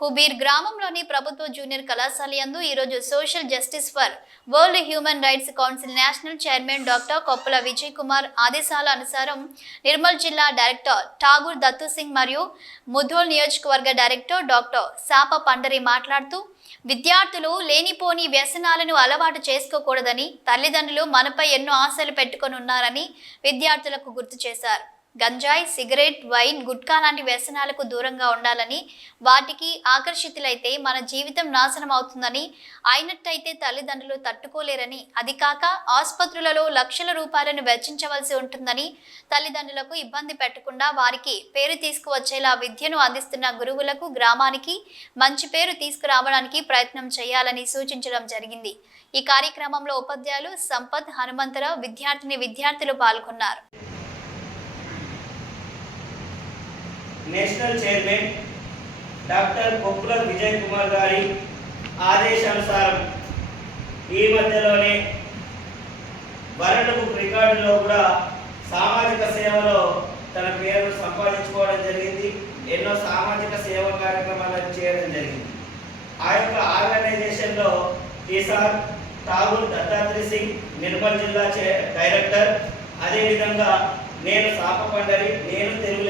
కుబీర్ గ్రామంలోని ప్రభుత్వ జూనియర్ కళాశాల యందు ఈరోజు social justice for world human rights council national chairman doctor Koppala Vijay Kumar ఆదేశాల అనుసారం నిర్మల్ జిల్లా డైరెక్టర్ ఠాగూర్ దత్తు సింగ్ మరియు ముధోల్ నియోజకవర్గ డైరెక్టర్ డాక్టర్ సాప పండరి మాట్లాడుతూ విద్యార్థులు లేనిపోని వ్యసనాలను అలవాటు చేసుకోకూడదని తల్లిదండ్రులు మనపై ఎన్నో ఆశలు పెట్టుకొని ఉన్నారని విద్యార్థులకు గుర్తు చేశారు. గంజాయి సిగరెట్ వైన్ గుట్కా లాంటి వ్యసనాలకు దూరంగా ఉండాలని వాటికి ఆకర్షితులైతే మన జీవితం నాశనం అవుతుందని అయినట్టయితే తల్లిదండ్రులు తట్టుకోలేరని అది కాక ఆసుపత్రులలో లక్షల రూపాయలను వెచ్చించవలసి ఉంటుందని తల్లిదండ్రులకు ఇబ్బంది పెట్టకుండా వారికి పేరు తీసుకువచ్చేలా విద్యను అందిస్తున్న గురువులకు గ్రామానికి మంచి పేరు తీసుకురావడానికి ప్రయత్నం చేయాలని సూచించడం జరిగింది. ఈ కార్యక్రమంలో ఉపాధ్యాయులు సంపత్ హనుమంతరావు విద్యార్థిని విద్యార్థులు పాల్గొన్నారు. National chairman doctor Koppula Vijay Kumar గారి ఆదేశానుసారం ఈ మధ్యలోనే వరల్డ్ బుక్ రికార్డులో కూడా సామాజిక సేవలో తన పేరు సంపాదించుకోవడం జరిగింది. ఎన్నో సామాజిక సేవ కార్యక్రమాలను చేయడం జరిగింది. ఆ యొక్క ఆర్గనైజేషన్లో ఈసార్ ఠాగూర్ దత్తాత్రి సింగ్ నిర్మల్ జిల్లా డైరెక్టర్. అదేవిధంగా నేను సాప పండరి నేను తెలుగు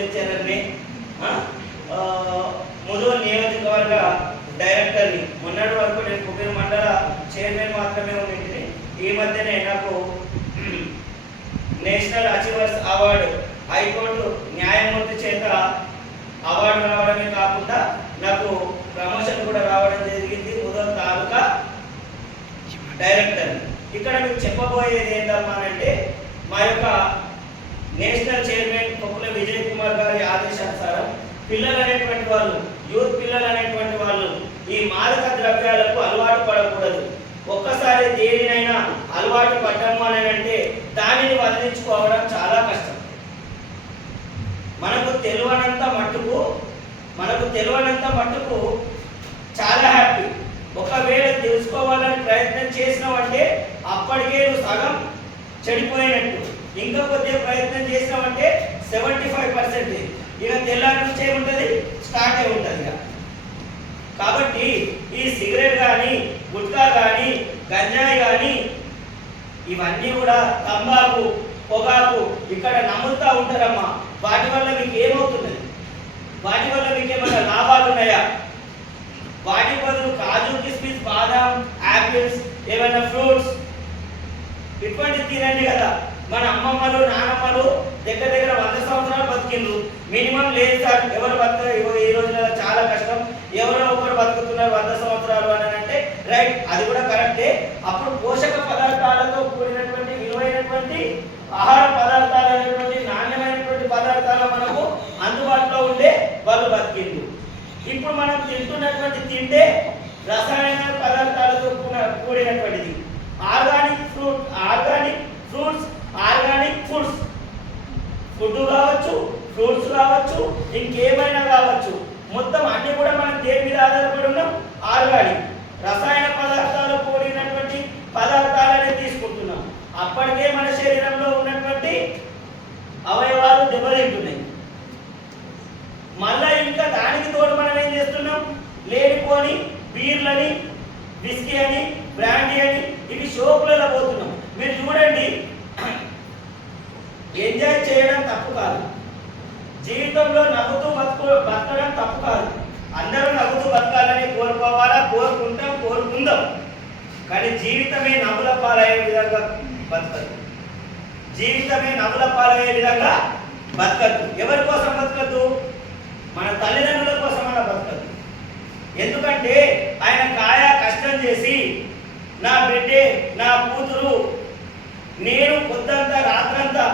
ముదో నియోజకవర్గ డైరెక్టర్ని మొన్నటి వరకు నేను కుబీర్ మండల చైర్మన్ మాత్రమే ఉండింది ఈ మధ్యనే నాకు నేషనల్ అచీవర్స్ అవార్డు హైకోర్టు న్యాయమూర్తి చేత అవార్డు రావడమే కాకుండా నాకు ప్రమోషన్ కూడా రావడం జరిగింది. ముదో తాలూకా డైరెక్టర్ ఇక్కడ మీకు చెప్పబోయేది ఏంటమ్మానంటే మా యొక్క నేషనల్ చైర్మన్ కొప్పుల విజయ్ కుమార్ గారి ఆదేశానుసారం పిల్లలు అనేటువంటి వాళ్ళు యూత్ పిల్లలు అనేటువంటి వాళ్ళు ఈ మాదక ద్రవ్యాలకు అలవాటు పడకూడదు. ఒక్కసారి దేనినైనా అలవాటు పడ్డము అని అంటే దానిని వదిలించుకోవడం చాలా కష్టం. మనకు తెలియనంత మట్టుకు మనకు తెలియనంత మట్టుకు చాలా హ్యాపీ ఒకవేళ తెలుసుకోవాలని ప్రయత్నం చేసినావంటే అప్పటికే నువ్వు సగం చెడిపోయినట్టు. ఇంకా కొద్దిగా ప్రయత్నం చేసినావంటే సెవెంటీ ఫైవ్ పర్సెంట్. ఇక తెల్లారి నుంచి ఏముంటుంది స్టార్ట్ అయి ఉంటుంది ఇక. కాబట్టి ఈ సిగరెట్ కానీ గుట్కా కానీ గంజాయి కానీ ఇవన్నీ కూడా తంబాకు పొగాకు ఇక్కడ నమ్ముతా ఉంటారమ్మా. వాటి వల్ల మీకు ఏమవుతున్నది? వాటి వల్ల మీకు ఏమైనా లాభాలు ఉన్నాయా? వాటి బదులు కాజు కిస్మిస్ బాదాం యాపిల్స్ ఏమైనా ఫ్రూట్స్ ఇటువంటి తినండి కదా. మన అమ్మమ్మలు నానమ్మలు దగ్గర దగ్గర వంద సంవత్సరాలు బతికిండ్రు. మినిమం లేదు సార్ ఎవరు బతక ఈ రోజున చాలా కష్టం. ఎవరో ఒకరు బతుకుతున్నారు వంద సంవత్సరాలు అని అంటే రైట్ అది కూడా కరెక్టే. అప్పుడు పోషక పదార్థాలతో కూడినటువంటి విలువైనటువంటి ఆహార పదార్థాలు అనేటువంటి నాణ్యమైనటువంటి పదార్థాలు మనకు అందుబాటులో ఉండే వాళ్ళు బతికిండ్రు. ఇప్పుడు మనం తింటున్నటువంటి తింటే రసాయన పదార్థాలతో కూడిన- కూడినటువంటిది. Organic fruit organic fruits food కావచ్చు ఫ్రూట్స్ కావచ్చు ఇంకేమైనా కావచ్చు మొత్తం అన్ని కూడా మనం దేని మీద ఆధారపడి ఉన్నాం? ఆర్గానిక్. రసాయన పదార్థాలు కూడినటువంటి పదార్థాలనే తీసుకుంటున్నాం. అప్పటికే మన శరీరంలో ఉన్నటువంటి అవయవాలు దెబ్బతింటున్నాయి. మళ్ళా ఇంకా దానికి తోడు మనం ఏం చేస్తున్నాం? లేనిపోని బీర్లని విస్కీ అని బ్రాండీ అని ఇవి షోపులలో పోతున్నాం. మీరు చూడండి ఎంజాయ్ చేయడం తప్పు కాదు జీవితంలో నవ్వుతూ బతుకు బతకడం తప్పు కాదు అందరూ నవ్వుతూ బతకాలని కోరుకోవాలా కోరుకుంటాం కోరుకుందాం కానీ జీవితమే నవ్వుల పాలయ్యే విధంగా బతకదు. జీవితమే నవ్వుల పాలయ్యే విధంగా బతకద్దు ఎవరి కోసం బతకద్దు మన తల్లిదండ్రుల కోసం అలా బతకద్దు ఎందుకంటే ఆయన కాయ కష్టం చేసి నా బిడ్డే నా కూతురు నేను పొద్దంతా రాత్రంతా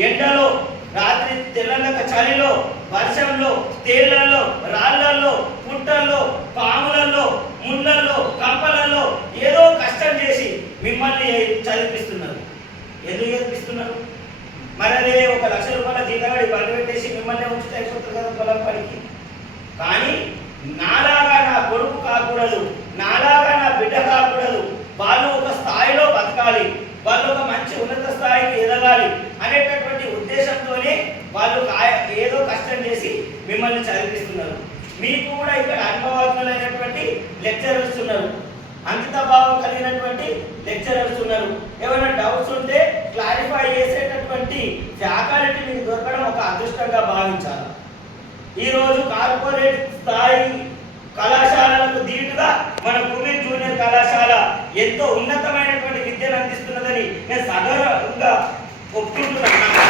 ఎండలో రాత్రి తెల్లనక చలిలో వర్షంలో తేళ్ళలో రాళ్ళలో పుట్టల్లో పాములలో ముళ్ళల్లో కంపలలో ఏదో కష్టం చేసి మిమ్మల్ని చదివిస్తున్నారు ఎందుకు చదివిస్తున్నారు మరి అదే ఒక లక్ష రూపాయల జీతగాడి బండి పెట్టేసి మిమ్మల్ని ఉంచితే అయిపోతుంది కదా పొలం పనికి. కానీ నాలాగా నా కొడుకు కాకూడదు నాలాగా నా బిడ్డ కాకూడదు వాళ్ళు ఒక స్థాయిలో బతకాలి వాళ్ళు ఒక మంచి ఉన్నత స్థాయికి ఎదగాలి అనేటటువంటి ఉద్దేశంతోనే వాళ్ళు ఏదో కష్టం చేసి మిమ్మల్ని చదివిస్తున్నారు మీకు కూడా ఇక్కడ అనుభవజ్ఞులైనటువంటి లెక్చరర్స్ ఉన్నారు. అంకితభావం కలిగినటువంటి లెక్చరర్స్ ఉన్నారు. ఏమైనా డౌట్స్ ఉంటే క్లారిఫై చేసేటటువంటి ఫ్యాకల్టీ మీకు దొరకడం ఒక అదృష్టంగా భావించాలి. ఈరోజు కార్పొరేట్ స్థాయి కళాశాలలకు దీటుగా మన కుమేర్ జూనియర్ కళాశాల ఎంతో ఉన్నతమైనటువంటి విద్యను అందిస్తున్నదని నేను సగర్వంగా ఒప్పుకుంటున్నాను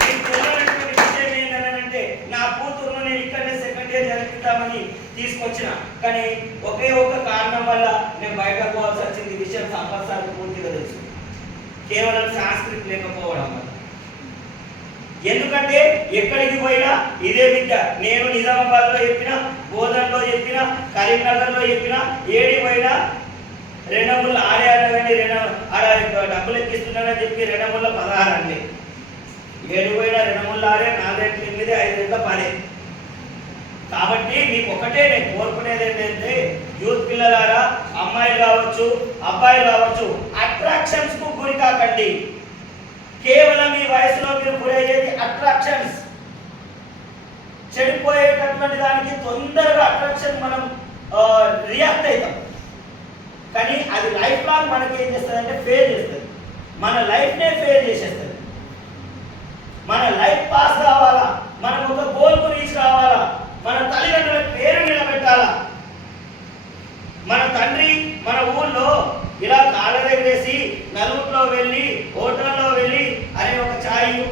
మీకు తెలియనటువంటి విషయం ఏంటంటే నా కూతురును నేను ఇక్కడనే సెకండ్ ఇయర్ చదివిద్దామని తీసుకొచ్చిన. కానీ ఒకే ఒక కారణం వల్ల నేను బయటకు పోవాల్సి వచ్చింది. విషయం సంపత్సారి పూర్తిగా తెలుసు. కేవలం సంస్కృతి లేకపోవడం వల్ల. ఎందుకంటే ఎక్కడికి పోయినా ఇదే విద్య. నేను నిజామాబాద్లో చెప్పిన బోధన్లో చెప్పిన కరీంనగర్లో చెప్పిన ఏడి పోయినా రెండముల ఆరే అన్న రెండు ఆడ డబ్బులు ఎక్కిస్తున్నాడని చెప్పి రెండముల పదహారు అండి. ఏడు పోయినా రెండముల ఆరే నాలుగు ఎనిమిది ఐదు రెండు పదే. కాబట్టి మీకు ఒకటే నేను కోరుకునేది ఏంటంటే యూత్ పిల్లలారా అమ్మాయిలు కావచ్చు అబ్బాయిలు కావచ్చు అట్రాక్షన్స్కు గురి కాకండి. కేవలం ఈ వయసులో మీరు గురయ్యేది అట్రాక్షన్స్ చెడిపోయేటటువంటి దానికి తొందరగా అట్రాక్షన్ మనం రియాక్ట్ అవుతాం. కానీ అది లైఫ్ లాంగ్ మనకి ఏం చేస్తుంది అంటే ఫెయిల్ చేస్తుంది. మన లైఫ్నే ఫెయిల్ చేసేస్తుంది. మన లైఫ్ పాస్ కావాలా? మనం ఒక గోల్కు రీచ్ కావాలా మన తల్లిదండ్రుల పేరు నిలబెట్టాలా మన తండ్రి మన ఊళ్ళో ఇలా కాళ్ళ దగ్గరేసి నలుగురిలో వెళ్ళి హోటల్లో వెళ్ళి అరే ఒక ఛాయ్ ఇవ్వు,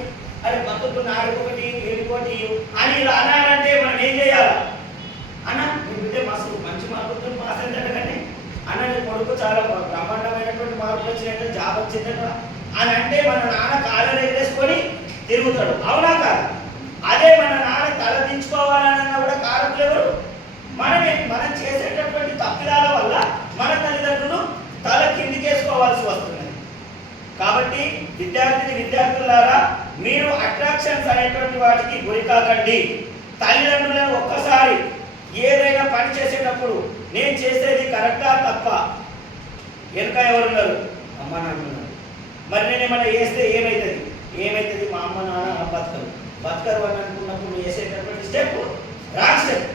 అరే బతుకు నాలుగొకటి ఏడుకోటి ఇవ్వు అని ఇలా అన్నాడంటే మనం ఏం చేయాలా అన్న మీ బిడ్డ మస్తు మంచి మార్కులతో పాస్ అయిందట కానీ అన్న నీ కొడుకు చాలా బ్రహ్మాండమైనటువంటి మార్కులు వచ్చినట్టు అని అంటే మన నాన్న కాళ్ళ దగ్గరేసుకొని తిరుగుతాడు. అవునా కాదు? అదే మన నాన్న తల దించుకోవాలన్నా కూడా కారకులు ఎవరు? మనమే. మనం చేసేటటువంటి తప్పిదాల వల్ల మన తల్లిదండ్రులు తల కిందికేసుకోవాల్సి వస్తున్నది కాబట్టి విద్యార్థిని విద్యార్థులారా మీరు అట్రాక్షన్స్ అనేటువంటి వాటికి గురి కాకండి. తల్లిదండ్రులను ఒక్కసారి ఏదైనా పని చేసేటప్పుడు నేను చేసేది కరెక్టా తప్ప? వెనుక ఎవరున్నారు? అమ్మ నాన్న మరి నేను ఏమైనా వేస్తే ఏమవుతుంది ఏమవుతుంది మా అమ్మ నాన్న బతకరు. బతకరు అని అనుకున్నప్పుడు నువ్వు స్టెప్ రాంగ్ స్టెప్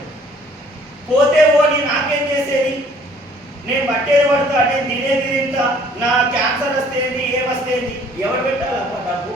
పోతే పోని నాకేం చేసేది? నేను బట్టేది పడతా నేను తినేది తింటా నా క్యాన్సర్ వస్తేంది ఏమొస్తేంది ఎవరు పెట్టాలమ్మా డబ్బు?